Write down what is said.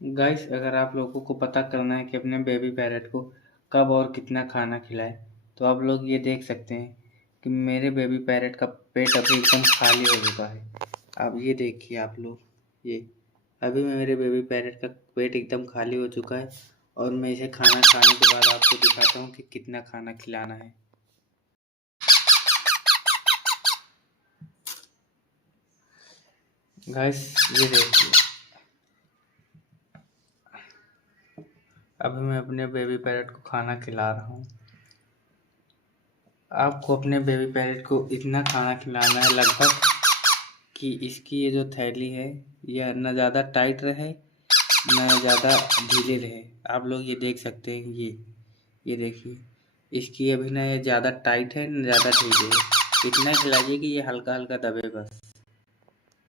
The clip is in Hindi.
गाइस, अगर आप लोगों को पता करना है कि अपने बेबी पैरट को कब और कितना खाना खिलाएं, तो आप लोग ये देख सकते हैं कि मेरे बेबी पैरट का पेट अभी एकदम खाली हो चुका है। अब ये देखिए आप लोग, ये अभी मेरे बेबी पैरट का पेट एकदम खाली हो चुका है और मैं इसे खाना खाने के बाद आपको दिखाता हूँ कि कितना खाना खिलाना है। गाइस, ये देखिए, अभी मैं अपने बेबी पैरट को खाना खिला रहा हूँ। आपको अपने बेबी पैरट को इतना खाना खिलाना है लगभग कि इसकी ये जो थैली है, यह न ज़्यादा टाइट रहे न ज़्यादा ढीले रहे। आप लोग ये देख सकते हैं, ये देखिए, इसकी अभी न ये ज़्यादा टाइट है न ज़्यादा ढीले है। इतना खिलाइए कि ये हल्का हल्का दबे बस।